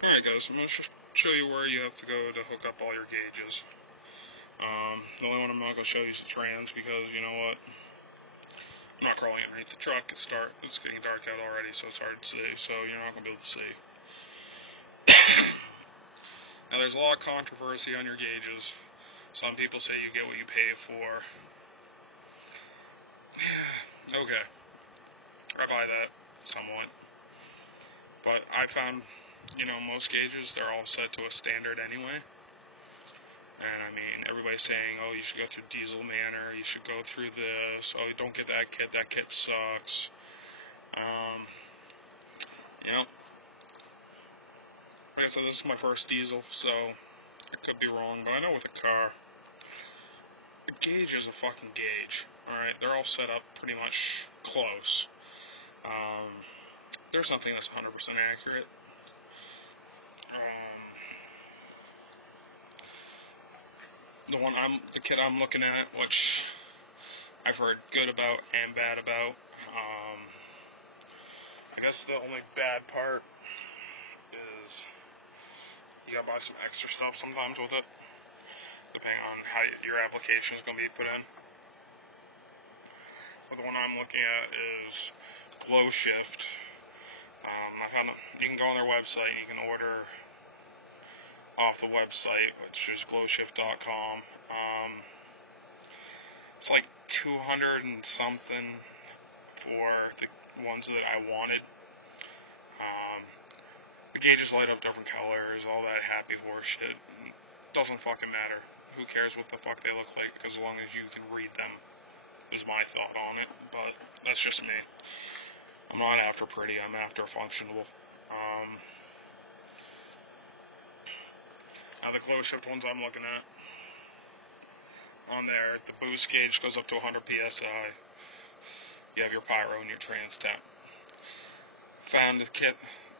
Alright guys, I'm going to show you where you have to go to hook up all your gauges. The only one I'm not going to show you is the trans because, you know what, I'm not crawling underneath the truck. It's getting dark out already, so it's hard to see, so you're not going to be able to see. Now there's a lot of controversy on your gauges. Some people say you get what you pay for. Okay, I buy that somewhat. But I found, most gauges, they're all set to a standard anyway. And I mean, everybody's saying, oh, you should go through Diesel Manor, you should go through this, oh, don't get that kit sucks. Like I said, this is my first diesel, so I could be wrong, but I know with a car, a gauge is a fucking gauge, alright? They're all set up pretty much close. There's nothing that's 100% accurate. The kit I'm looking at, which I've heard good about and bad about. I guess the only bad part is you gotta buy some extra stuff sometimes with it, depending on how your application is gonna be put in. But the one I'm looking at is Glow Shift. You can go on their website and you can order off the website, which is glowshift.com. It's like 200 and something for the ones that I wanted. The gauges light up different colors, all that happy horse shit. Doesn't fucking matter. Who cares what the fuck they look like, because as long as you can read them, is my thought on it. But that's just me. I'm not after pretty, I'm after functional. Now the Glow Shift ones I'm looking at, on there, the boost gauge goes up to 100 psi. You have your pyro and your trans temp. Found the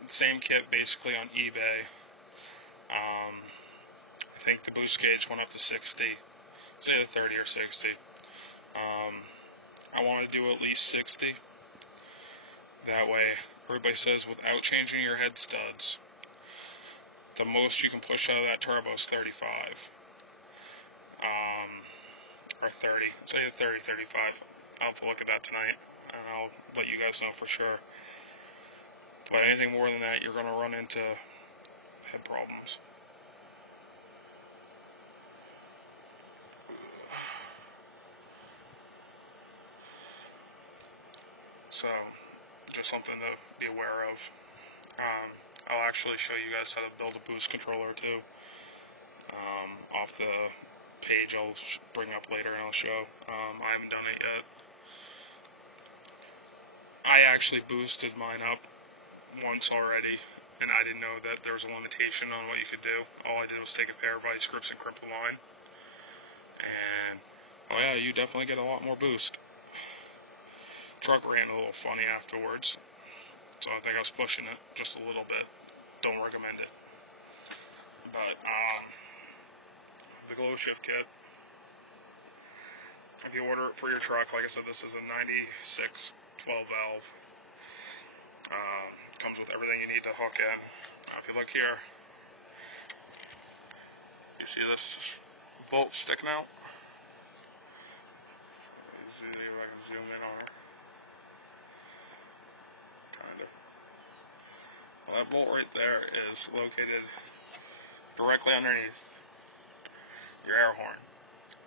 same kit basically on eBay. I think the boost gauge went up to 60. It's either 30 or 60. I want to do at least 60. That way, everybody says without changing your head studs, the most you can push out of that turbo is 35. Or 30. It's either 30, 35. I'll have to look at that tonight, and I'll let you guys know for sure. But anything more than that, you're going to run into head problems. So, just something to be aware of. I'll actually show you guys how to build a boost controller too. Off the page I'll bring up later and I'll show. I haven't done it yet. I actually boosted mine up once already, and I didn't know that there was a limitation on what you could do. All I did was take a pair of vice grips and crimp the line. And, oh yeah, you definitely get a lot more boost. Truck ran a little funny afterwards, so I think I was pushing it just a little bit. Don't recommend it. But, the Glow Shift kit, if you order it for your truck, like I said, this is a 96 12 valve. It comes with everything you need to hook in. If you look here, you see this bolt sticking out? Let's see if I can zoom in on it. Kind of. Well, that bolt right there is located directly underneath your air horn.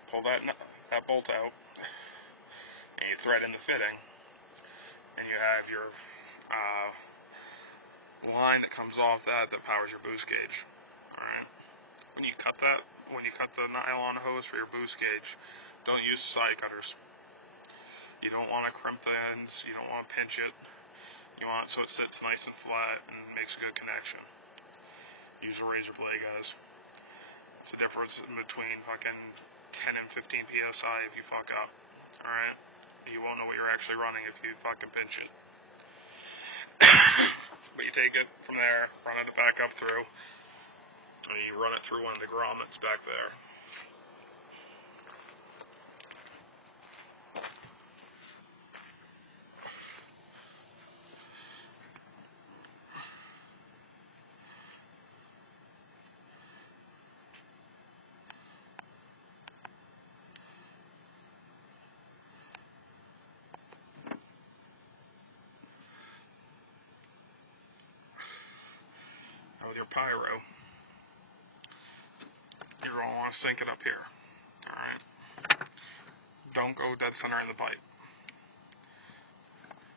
Pull that bolt out, and you thread in the fitting, and you have your line that comes off that powers your boost gauge. Alright. When you cut the nylon hose for your boost gauge, don't use side cutters. You don't want to crimp the ends, you don't want to pinch it. You want it so it sits nice and flat and makes a good connection. Use a razor blade, guys. It's the difference in between fucking 10 and 15 psi if you fuck up. Alright? You won't know what you're actually running if you fucking pinch it. But you take it from there, run it back up through, and you run it through one of the grommets back there. with your pyro, you're going to want to sink it up here. Alright? Don't go dead center in the pipe.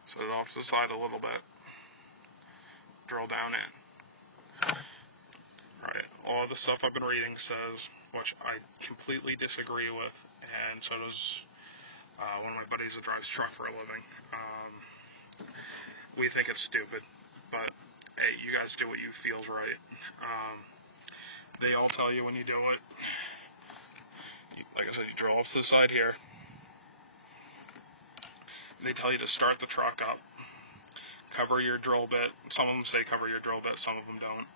Set it off to the side a little bit. Drill down in. Right. All the stuff I've been reading says, which I completely disagree with, and so does one of my buddies that drives truck for a living. We think it's stupid, but hey, you guys do what you feel's right. They all tell you when you do it, like I said, you drill off to the side here. They tell you to start the truck up, cover your drill bit. Some of them say cover your drill bit, some of them don't.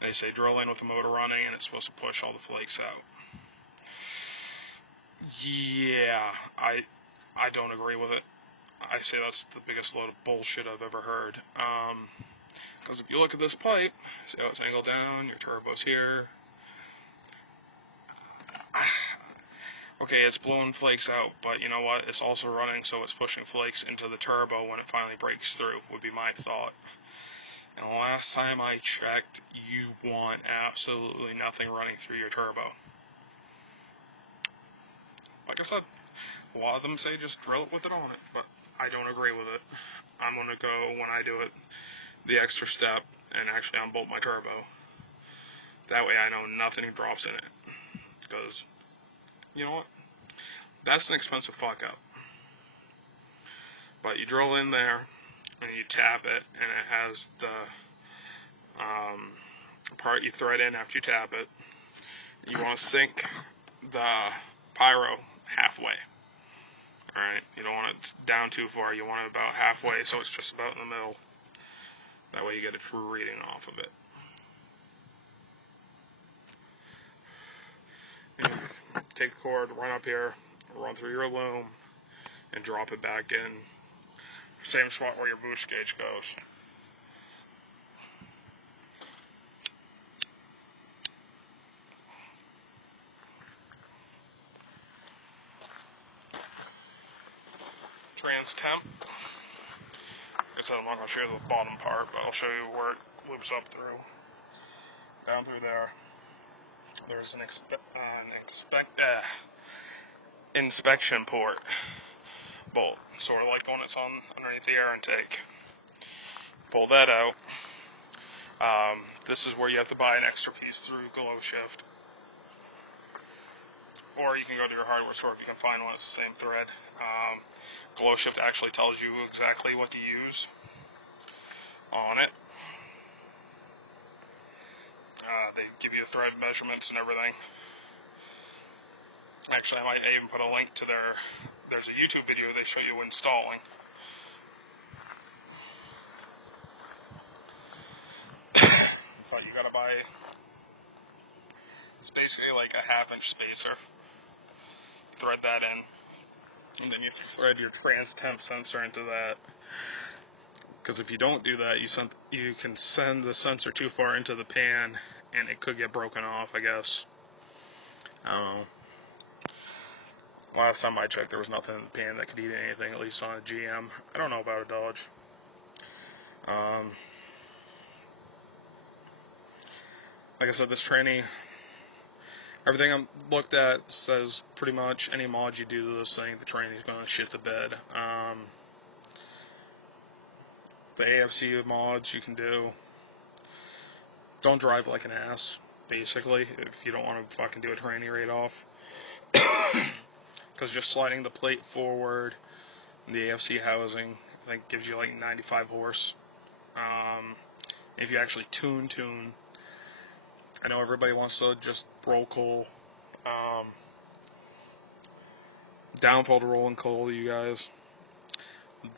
They say drill in with the motor running, and it's supposed to push all the flakes out. Yeah, I don't agree with it. I say that's the biggest load of bullshit I've ever heard. Because if you look at this pipe, see how it's angled down, your turbo's here. Okay, it's blowing flakes out, but you know what? It's also running, so it's pushing flakes into the turbo when it finally breaks through, would be my thought. And the last time I checked, you want absolutely nothing running through your turbo. Like I said, a lot of them say just drill it with it on it, but I don't agree with it. I'm going to go, when I do it, the extra step and actually unbolt my turbo. That way I know nothing drops in it. Because, you know what? That's an expensive fuck up. But you drill in there, and you tap it, and it has the part you thread in after you tap it. You want to sink the pyro halfway. Alright, you don't want it down too far, you want it about halfway, so it's just about in the middle. That way you get a true reading off of it. And you take the cord, run up here, run through your loom, and drop it back in. Same spot where your boost gauge goes. Temp. Like I said, I'm not going to show you the bottom part, but I'll show you where it loops up through. Down through there. There's an inspection port bolt, sort of like the one that's on underneath the air intake. Pull that out. This is where you have to buy an extra piece through Glow Shift. Or you can go to your hardware store if you can find one that's the same thread. Glow Shift actually tells you exactly what to use on it. They give you the thread measurements and everything. Actually, I might even put a link to there's a YouTube video they show you installing. But you gotta buy, it's basically like a 1/2 inch spacer. You thread that in. And then you thread your temp sensor into that. Because if you don't do that, you can send the sensor too far into the pan, and it could get broken off, I guess. I don't know. Last time I checked, there was nothing in the pan that could eat anything, at least on a GM. I don't know about a Dodge. Like I said, this tranny, everything I've looked at says pretty much any mod you do to this thing, the tranny's going to shit the bed. The AFC mods you can do. Don't drive like an ass, basically, if you don't want to fucking do a tranny right off. Because just sliding the plate forward, the AFC housing, I think gives you like 95 horse. If you actually tune, I know everybody wants to just roll coal. Downfall to rolling coal, you guys.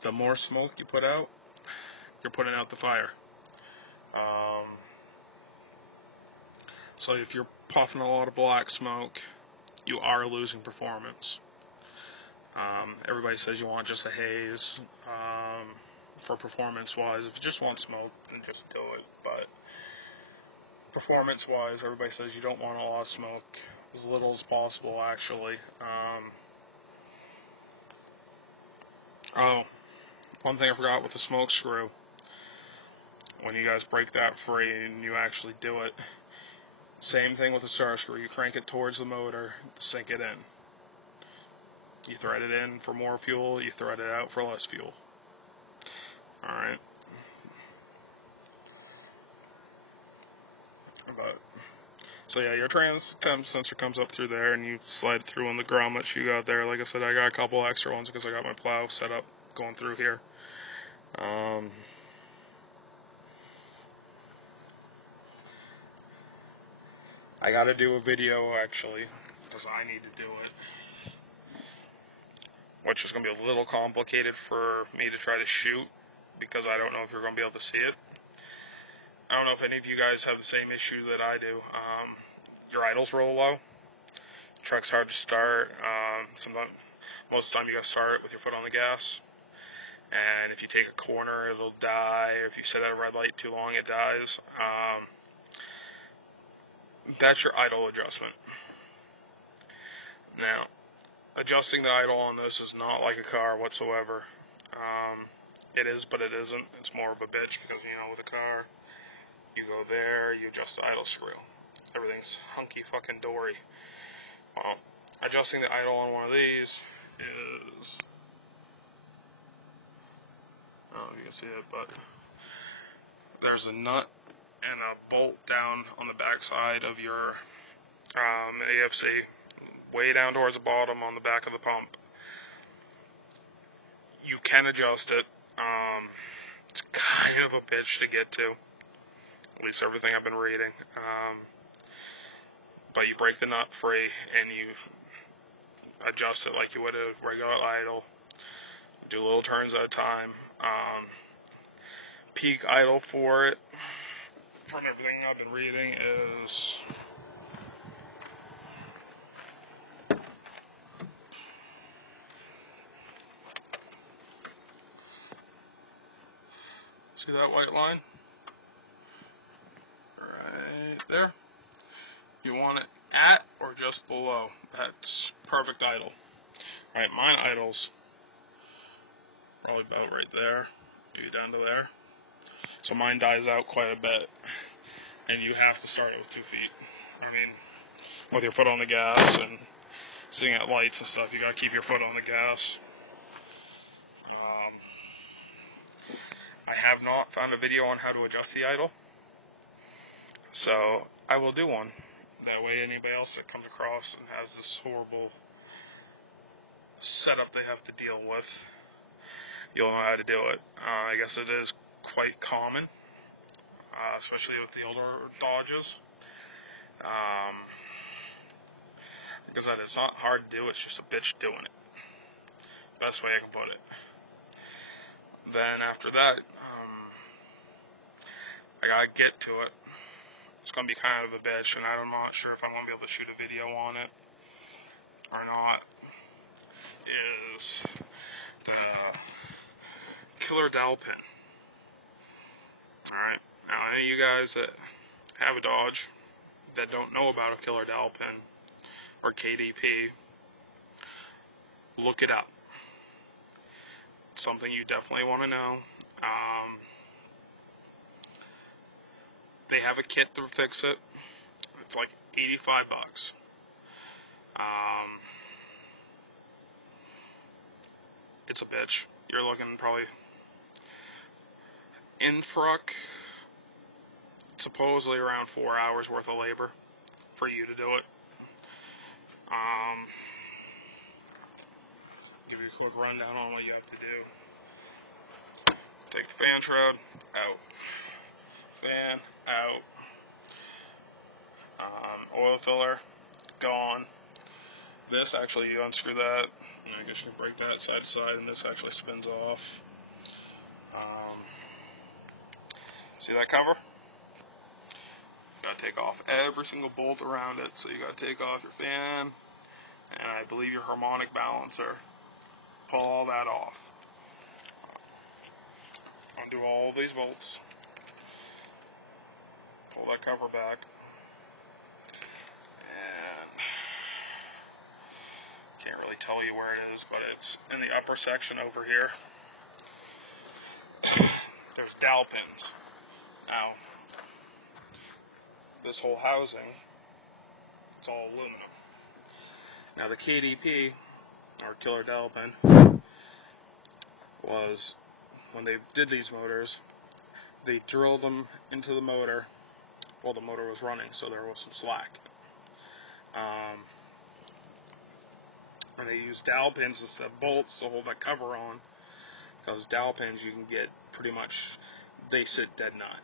The more smoke you put out, you're putting out the fire. So if you're puffing a lot of black smoke, you are losing performance. Everybody says you want just a haze for performance-wise. If you just want smoke, then just do it. But performance-wise, everybody says you don't want a lot of smoke, as little as possible, actually. One thing I forgot with the smoke screw. when you guys break that free and you actually do it. Same thing with the star screw. You crank it towards the motor, sink it in. You thread it in for more fuel, you thread it out for less fuel. Alright. So yeah, your temp sensor comes up through there and you slide through on the grommets you got there. Like I said, I got a couple extra ones because I got my plow set up going through here. I gotta do a video actually, because I need to do it, which is going to be a little complicated for me to try to shoot, because I don't know if you're going to be able to see it. I don't know if any of you guys have the same issue that I do. Your idle's real low. Truck's hard to start. Most of the time you got to start it with your foot on the gas. And if you take a corner, it'll die. If you sit at a red light too long, it dies. That's your idle adjustment. Now, adjusting the idle on this is not like a car whatsoever. It is, but it isn't. It's more of a bitch because, with a car, you go there, you adjust the idle screw. Everything's hunky fucking dory. Well, adjusting the idle on one of these is, I don't know if you can see it, but there's a nut and a bolt down on the back side of your AFC, way down towards the bottom on the back of the pump. You can adjust it. It's kind of a bitch to get to, at least everything I've been reading. But you break the nut free and you adjust it like you would a regular idle. Do little turns at a time. Peak idle for it, from everything I've been reading, is see that white line? Right there. You want it at or just below. That's perfect idle. Alright, mine idles probably about right there, maybe down to there. So mine dies out quite a bit. And you have to start it with 2 feet. I mean, with your foot on the gas and sitting at lights and stuff, you gotta keep your foot on the gas. I have not found a video on how to adjust the idle, so I will do one. That way anybody else that comes across and has this horrible setup they have to deal with, you'll know how to do it. I guess it is quite common, especially with the older Dodges. Because that is not hard to do, it's just a bitch doing it. Best way I can put it. Then after that, I gotta get to it. It's gonna be kind of a bitch, and I'm not sure if I'm gonna be able to shoot a video on it or not. Is the killer dowel pin. Alright, now any of you guys that have a Dodge that don't know about a killer dowel pin, or KDP, look it up. It's something you definitely want to know. They have a kit to fix it. It's like $85. It's a bitch. You're looking probably in truck, supposedly around 4 hours worth of labor for you to do it. Give you a quick rundown on what you have to do. Take the fan shroud out. Fan out. Oil filler gone. This actually, you unscrew that. I guess you can break that side to side, and this actually spins off. See that cover? You gotta take off every single bolt around it. So you gotta take off your fan, and I believe your harmonic balancer. Pull all that off. Undo all these bolts. Pull that cover back. And can't really tell you where it is, but it's in the upper section over here. There's dowel pins. Now, this whole housing, it's all aluminum. Now the KDP, or killer dowel pin, was, when they did these motors, they drilled them into the motor while the motor was running, so there was some slack. And they used dowel pins instead of bolts to hold that cover on, because dowel pins you can get pretty much, they sit dead nut.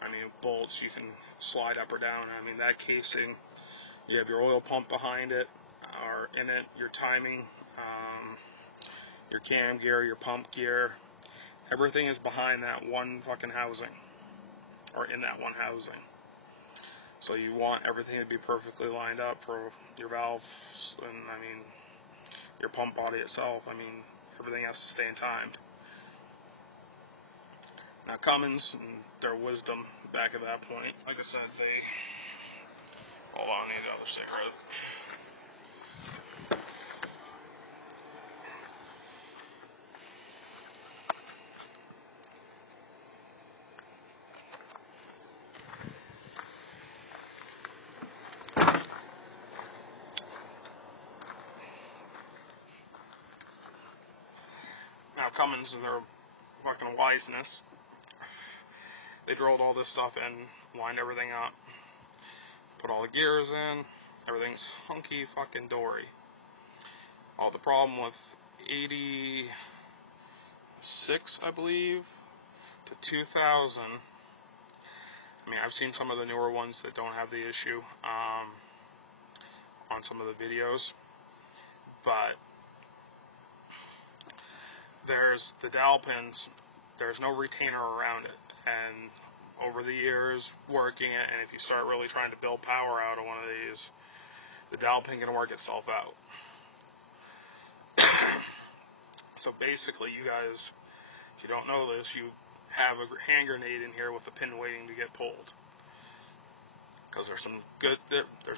I mean, bolts you can slide up or down. I mean, that casing, you have your oil pump behind it, or in it, your timing, your cam gear, your pump gear, everything is behind that one fucking housing, or in that one housing. So you want everything to be perfectly lined up for your valves, and I mean, your pump body itself. I mean, everything has to stay in timed. Now Cummins, and their wisdom back at that point, like I said, they, hold on, I need another cigarette. Now Cummins, in their fucking wiseness, they drilled all this stuff in, lined everything up, put all the gears in, everything's hunky fucking dory. All the problem with 86, I believe, to 2000, I mean, I've seen some of the newer ones that don't have the issue on some of the videos, but there's the dowel pins, there's no retainer around it, and over the years working it, and if you start really trying to build power out of one of these, the dowel pin can work itself out. So basically, you guys, if you don't know this, you have a hand grenade in here with a pin waiting to get pulled, because there's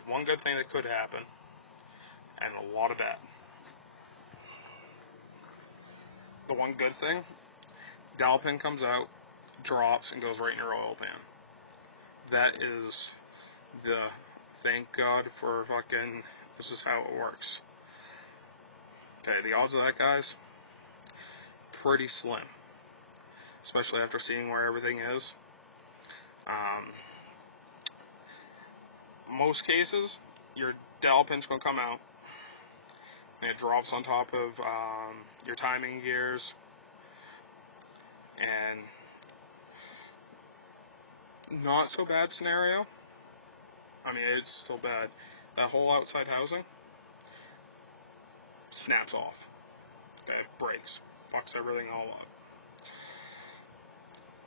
one good thing that could happen, and a lot of bad. The one good thing, dowel pin comes out, drops, and goes right in your oil pan. That is the, thank God for fucking, this is how it works. Okay, the odds of that, guys, pretty slim. Especially after seeing where everything is. Most cases, your dowel pin's going to come out, and it drops on top of your timing gears, and not so bad scenario. I mean, it's still bad. That whole outside housing snaps off. Okay, it breaks, fucks everything all up.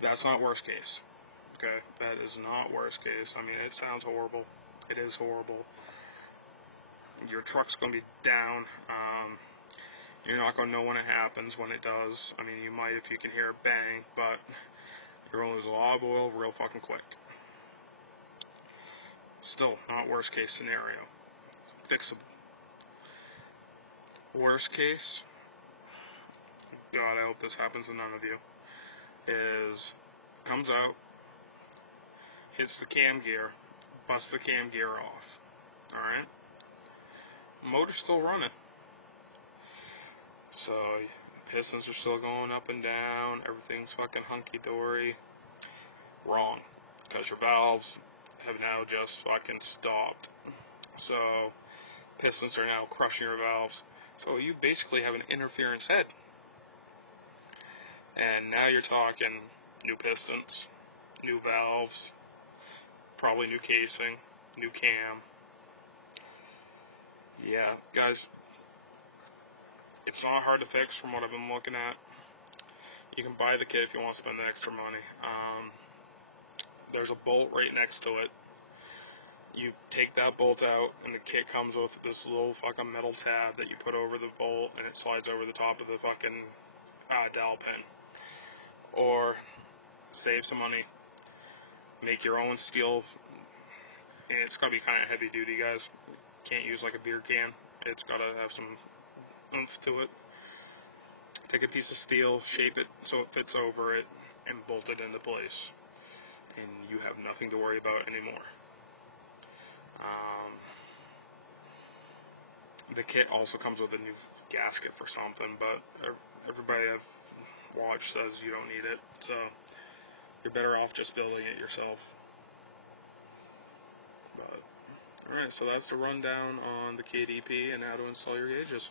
That's not worst case. Okay, that is not worst case. I mean, it sounds horrible. It is horrible. Your truck's going to be down. You're not going to know when it happens, when it does. I mean, you might if you can hear a bang, but you're going to lose a lot of oil real fucking quick. Still, not worst case scenario. Fixable. Worst case, God, I hope this happens to none of you, is comes out, hits the cam gear, busts the cam gear off. Alright? Motor's still running. So, pistons are still going up and down, everything's fucking hunky-dory. Wrong. Because your valves have now just fucking stopped. So, pistons are now crushing your valves. So you basically have an interference head. And now you're talking new pistons, new valves, probably new casing, new cam. Yeah, guys, it's not hard to fix from what I've been looking at. You can buy the kit if you want to spend the extra money. There's a bolt right next to it. You take that bolt out, and the kit comes with this little fucking metal tab that you put over the bolt, and it slides over the top of the fucking dowel pin. Or save some money, make your own steel, and it's gotta be kind of heavy duty, guys. Can't use like a beer can. It's gotta have some oomph to it. Take a piece of steel, shape it so it fits over it, and bolt it into place. and you have nothing to worry about anymore. The kit also comes with a new gasket for something, but everybody I've watched says you don't need it, so you're better off just building it yourself. But alright, so that's the rundown on the KDP and how to install your gauges.